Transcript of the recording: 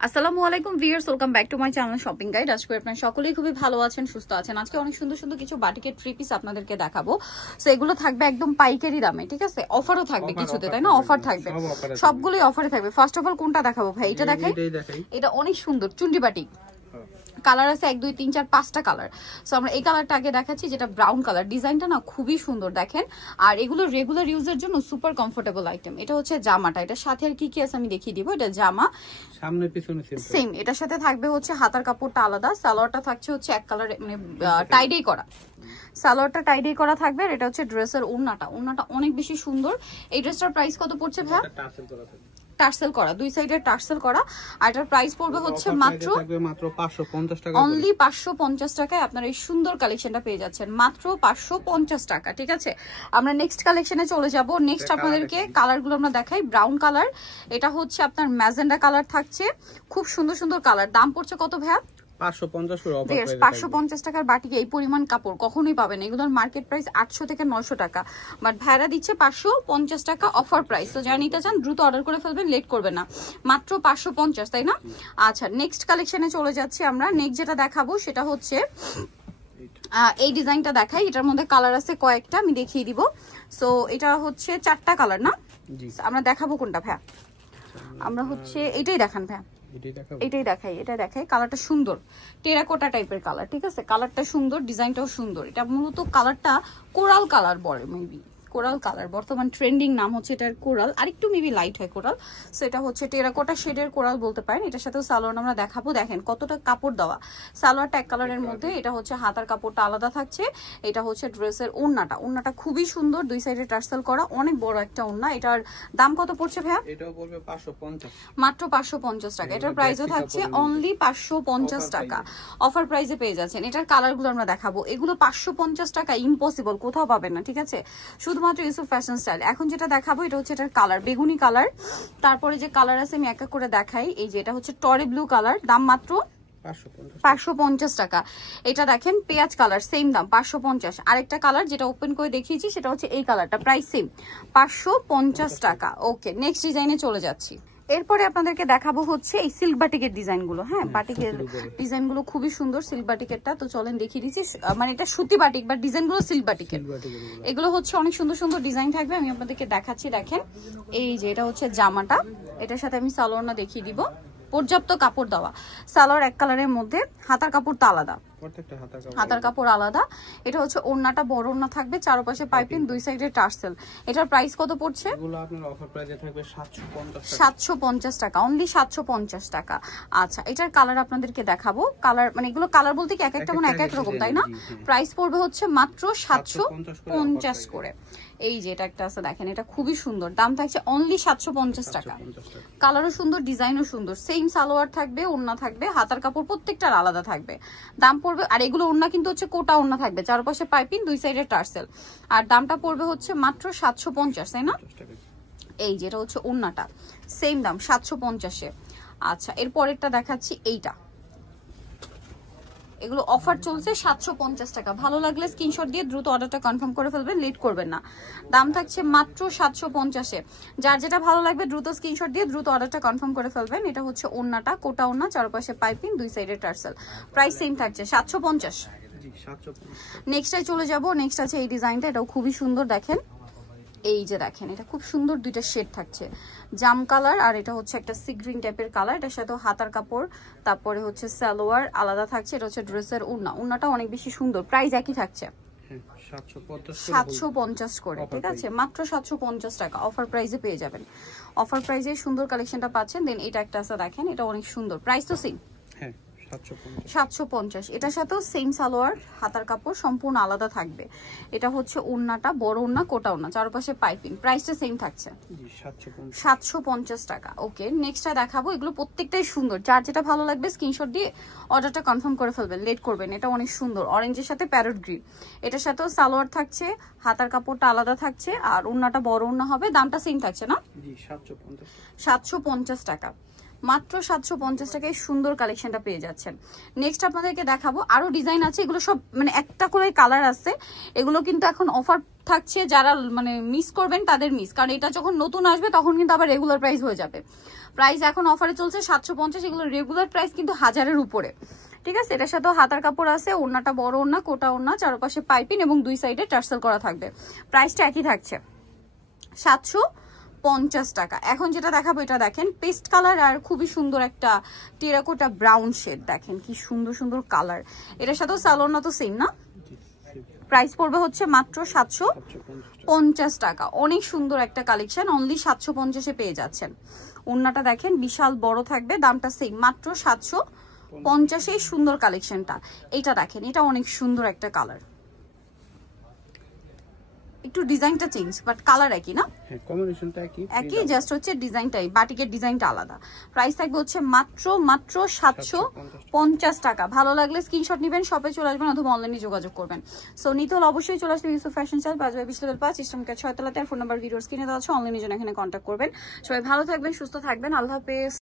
আসসালামু আলাইকুম viewers, welcome back to my channel shopping guide. আজকে আপনারা সকলেই খুবই ভালো আছেন, সুস্থ আছেন। আজকে অনেক সুন্দর সুন্দর কিছু বাটিকের থ্রি পিস আপনাদেরকে দেখাবো। সো এগুলো থাকবে একদম পাইকারি দামে, ঠিক আছে? অফারও থাকবে কিছুতে, তাই না? অফার থাকবে, সবগুলোই অফারে থাকবে। ফার্স্ট অফ অল কোনটা দেখাবো ভাই? এটা দেখাই। এটা অনেক সুন্দর চুন্ডি বাটিক, কালার আছে 1 2 3 4 5টা কালার। সো আমরা এই কালারটা আগে দেখাচ্ছি, যেটা ব্রাউন কালার। ডিজাইনটা না খুবই সুন্দর দেখেন, আর এগুলো রেগুলার ইউজের জন্য সুপার কমফোর্টেবল আইটেম। এটা হচ্ছে জামাটা, এটা সাথে আর কি কি আছে আমি দেখিয়ে দিব। এটা জামা, সামনে পিছনে সেম। এটার সাথে থাকবে হচ্ছে হাতার কাপড়টা আলাদা, সালোয়ারটা থাকছে হচ্ছে এক কালার, মানে টাইডাই করা। সালোয়ারটা টাইডাই করা থাকবে। আর এটা হচ্ছে ড্রেসের ওড়নাটা, ওড়নাটা অনেক বেশি সুন্দর। এই ড্রেসটার প্রাইস কত পড়ছে ভাই? টার্সেল করা, দুই সাইডে টার্সেল করা। আর এটার প্রাইস পড়বে হচ্ছে মাত্র 550 টাকা। অনলি 550 টাকায় আপনারা এই সুন্দর কালেকশনটা পেয়ে যাচ্ছেন, মাত্র 550 টাকা। ঠিক আছে, আমরা নেক্সট কালেকশনে চলে যাব। নেক্সট আপনাদেরকে কালারগুলো আমরা দেখাই। ব্রাউন কালার, এটা হচ্ছে আপনার ম্যাজেন্ডা কালার থাকছে, খুব সুন্দর সুন্দর কালার। দাম পড়ছে কত ভাইয়া? 550 টাকার বাটিকে এই পরিমাণ কাপড় কখনোই পাবেন। এগুলোর মার্কেট প্রাইস 800 থেকে 900 টাকা, বাট ভাইরা দিচ্ছে 550 টাকা অফার প্রাইস। তো যারা নিতে চান দ্রুত অর্ডার করে ফেলবেন, লেট করবেন না। মাত্র 550, তাই না? আচ্ছা, নেক্সট কালেকশনে চলে যাচ্ছি আমরা। নেক্সট যেটা দেখাবো সেটা হচ্ছে এই ডিজাইনটা দেখাই। এটার মধ্যে কালার আছে কয়েকটা, আমি দেখিয়ে দিব। সো এটা হচ্ছে 4টা কালার না? আমরা দেখাবো কোনটা ভাইয়া? আমরা হচ্ছে এটাই দেখান ভাইয়া, এটাই দেখাই। এটা দেখাই, কালারটা সুন্দর, টেরাকোটা টাইপের কালার। ঠিক আছে, কালারটা সুন্দর, ডিজাইনটাও সুন্দর। এটা মূলত কালারটা কোরাল কালার বলে, মেবি কোরাল কালার, বর্তমান ট্রেন্ডিং নাম হচ্ছে এটার কোরাল। আর একটু মেবি লাইট হয় কোরাল, সেটা হচ্ছে টেরাকোটা শেডের কোরাল বলতে পারেন। এটার সাথেও সালোয়ার আমরা দেখাবো। দেখেন কতটা কাপড় দেওয়া, সালোয়ারটা এক কালারের মধ্যে। এটা হচ্ছে হাতার কাপড়টা আলাদা থাকছে। এটা হচ্ছে ড্রেসের ওড়নাটা, ওড়নাটা খুবই সুন্দর, দুই সাইডে টার্সেল করা, অনেক বড় একটা ওড়না। এটার দাম কত পড়ছে ভাইয়া? এটাও পড়বে 550, মাত্র 550 টাকা। এটার প্রাইসও থাকছে অনলি 550 টাকা, অফার প্রাইসে পেয়ে যাচ্ছেন। এটার কালারগুলো আমরা দেখাবো। এগুলো 550 টাকা ইম্পসিবল, কোথাও পাবেন না। ঠিক আছে, শুধু মাত্র ইউসুফ ফ্যাশন স্টাইল। এখন যেটা দেখাবো এটা হচ্ছে এটার কালার বেগুনি কালার। তারপরে যে কালার আছে আমি এক এক করে দেখাই। এই যে এটা হচ্ছে টরে ব্লু কালার, দাম মাত্র 550 টাকা। এটা দেখেন পেঁয়াজ কালার, সেম দাম 550। আরেকটা কালার যেটা ওপেন করে দেখিয়েছি সেটা হচ্ছে এই কালারটা, প্রাইস সেম 550 টাকা। ওকে, নেক্সট ডিজাইনে চলে যাচ্ছি। এরপরে আপনাদেরকে দেখাবো হচ্ছে এই সিল্ক বাটিকের ডিজাইন গুলো। হ্যাঁ, বাটিকের ডিজাইন গুলো খুবই সুন্দর, সিল্ক বাটিকেরটা। তো চলেন দেখিয়ে দিচ্ছি। মানে এটা সুতি বাটিক, বাট ডিজাইন গুলো সিল্ক বাটিকের। এগুলো হচ্ছে অনেক সুন্দর সুন্দর ডিজাইন থাকবে, আমি আপনাদেরকে দেখাচ্ছি। দেখেন এই যে এটা হচ্ছে জামাটা, এটার সাথে আমি সালোয়ারটা দেখিয়ে দিব। পর্যাপ্ত কাপড় দেওয়া, সালোয়ার এক কালারের মধ্যে, হাতার কাপড়টা আলাদা, হাতার কাপড় আলাদা। এটা হচ্ছে ওড়নাটা বড় ওড়না থাকবে, চারপাশে পাইপিং, দুই সাইডে টার্সেল। এটার প্রাইস কত পড়ছে? এগুলো আপনার অফার প্রাইসে থাকবে 750 টাকা, অনলি 750 টাকা। আচ্ছা, এটার কালার আপনাদেরকে দেখাবো। কালার মানে এগুলো কালার বলতে কি এক একটা মানে এক এক রকম, তাই না? প্রাইস পড়বে হচ্ছে মাত্র 750 করে। এই যে এটা একটা আছে দেখেন, এটা খুবই সুন্দর, দাম থাকছে অনলি 750 টাকা। কালারও সুন্দর, ডিজাইনও সুন্দর, সেম সালোয়ার থাকবে, ওড়না থাকবে, হাতার কাপড় প্রত্যেকটার আলাদা থাকবে। দাম পড়বে, আর এগুলো ওড়না কিন্তু হচ্ছে কোটা ওড়না থাকবে, চারপাশে পাইপিং, দুই সাইডে টার্সেল। আর দামটা পড়বে হচ্ছে মাত্র 750, তাই না? এই যেটা হচ্ছে ওড়নাটা, সেম দাম 750-এ। আচ্ছা, এর পরেরটা দেখাচ্ছি এইটা। এগুলো অফার চলছে 750 টাকা। ভালো লাগলে স্ক্রিনশট দিয়ে দ্রুত অর্ডারটা কনফার্ম করে ফেলবেন, লেট করবেন না। দাম থাকছে মাত্র 750-এ। যার যেটা ভালো লাগবে দ্রুত স্ক্রিনশট দিয়ে দ্রুত অর্ডারটা কনফার্ম করে ফেলবেন। এটা হচ্ছে ওড়নাটা, কোটা ওড়না, চারপাশে পাইপিং, দুই সাইডে টার্সেল। প্রাইস সেম থাকছে 750। নেক্সটে চলে যাব। নেক্সট আছে এই ডিজাইনটা, এটাও খুবই সুন্দর। দেখেন এই যে দেখেন, এটা খুব সুন্দর, দুইটা শেড থাকছে, জাম কালার আর এটা হচ্ছে একটা সি গ্রিন টাইপের কালার। এটার সাথে হাতার কাপড়, তারপরে হচ্ছে সালোয়ার আলাদা থাকছে। এটা হচ্ছে ড্রেসের ওড়না, ওড়নাটা অনেক বেশি সুন্দর। প্রাইস একই থাকছে 750 করে। ঠিক আছে, মাত্র 750 টাকা অফার প্রাইসে পেয়ে যাবেন। অফার প্রাইসে সুন্দর কালেকশনটা পাচ্ছেন। দেন এটা একটা আছে দেখেন, এটা অনেক সুন্দর, প্রাইস তো সেম 750। এটার সাথেও সেম সালোয়ার, হাতার কাপড় সম্পূর্ণ আলাদা থাকবে। এটা হচ্ছে ওড়নাটা, বড় ওড়না, কোটা ওড়না, চারপাশে পাইপিং। প্রাইসটা সেম থাকছে 750 টাকা। ওকে, নেক্সটটা দেখাবো। এগুলো প্রত্যেকটাই সুন্দর, যার যেটা ভালো লাগবে স্ক্রিনশট দিয়ে অর্ডারটা কনফার্ম করে ফেলবেন, লেট করবেন। এটা অনেক সুন্দর, অরেঞ্জের সাথে প্যারট গ্রিন। এটার সাথেও সালোয়ার থাকছে, হাতার কাপড়টা আলাদা থাকছে, আর ওড়নাটা বড় ওড়না হবে। দামটা সেম থাকছে না? 750 টাকা। মাত্র 750 টাকায় সুন্দর কালেকশনটা পেয়ে যাচ্ছেন। নেক্সট আপনাদেরকে দেখাবো আরো ডিজাইন আছে, এগুলো সব মানে একটা করে কালার আছে, এগুলো কিন্তু এখন অফার থাকছে, যারা মানে মিস করবেন তাদের মিস, কারণ এটা যখন নতুন আসবে তখন কিন্তু আবার রেগুলার প্রাইস হয়ে যাবে। প্রাইস এখন অফারে চলছে 750, এগুলো রেগুলার প্রাইস কিন্তু 1000-এর উপরে, ঠিক আছে। এটার সাথেও হাতার কাপড় আছে, ওড়নাটা বড় ওড়না, কোটা ওড়না, চারপাশে পাইপিং এবং দুই সাইডে টার্সেল করা থাকবে। প্রাইসটা একই থাকছে 750 টাকা। এখন যেটা দেখাবো এটা দেখেন পেস্ট কালার আর খুবই সুন্দর একটা টেরাকোটা ব্রাউন শেড, দেখেন কি সুন্দর সুন্দর কালার। এটার সাথেও সালোয়ারটা তো সেম না, প্রাইস পড়বে হচ্ছে মাত্র 750 টাকা। অনেক সুন্দর একটা কালেকশন, অনলি 750-এ পেয়ে যাচ্ছেন। ওড়নাটা দেখেন বিশাল বড় থাকবে, দামটা সেম মাত্র 750-এই সুন্দর কালেকশনটা। এটা দেখেন, এটা অনেক সুন্দর একটা কালার, একটু ডিজাইনটা চেঞ্জ বাট কালার একই না, হ্যাঁ কম্বিনেশনটা একই, জাস্ট হচ্ছে ডিজাইনটাই, বাটিকের ডিজাইনটা আলাদা। প্রাইস থাকবে হচ্ছে মাত্র 750 টাকা। ভালো লাগলে স্ক্রিনশট নেবেন, শপে চলে আসবেন অথবা অনলাইনে যোগাযোগ করবেন। সো নিতে হলে অবশ্যই চলে আসবেন Yusuf fashion style, 5/20 level 5, eastern 6 তলাতে। আর ফোন নাম্বার ভিডিওর স্ক্রিনে দেওয়া আছে, অনলাইনে জন্য এখানে কন্ট্যাক্ট করবেন। সবাই ভালো থাকবেন, সুস্থ থাকবেন, আল্লাহ হাফেজ।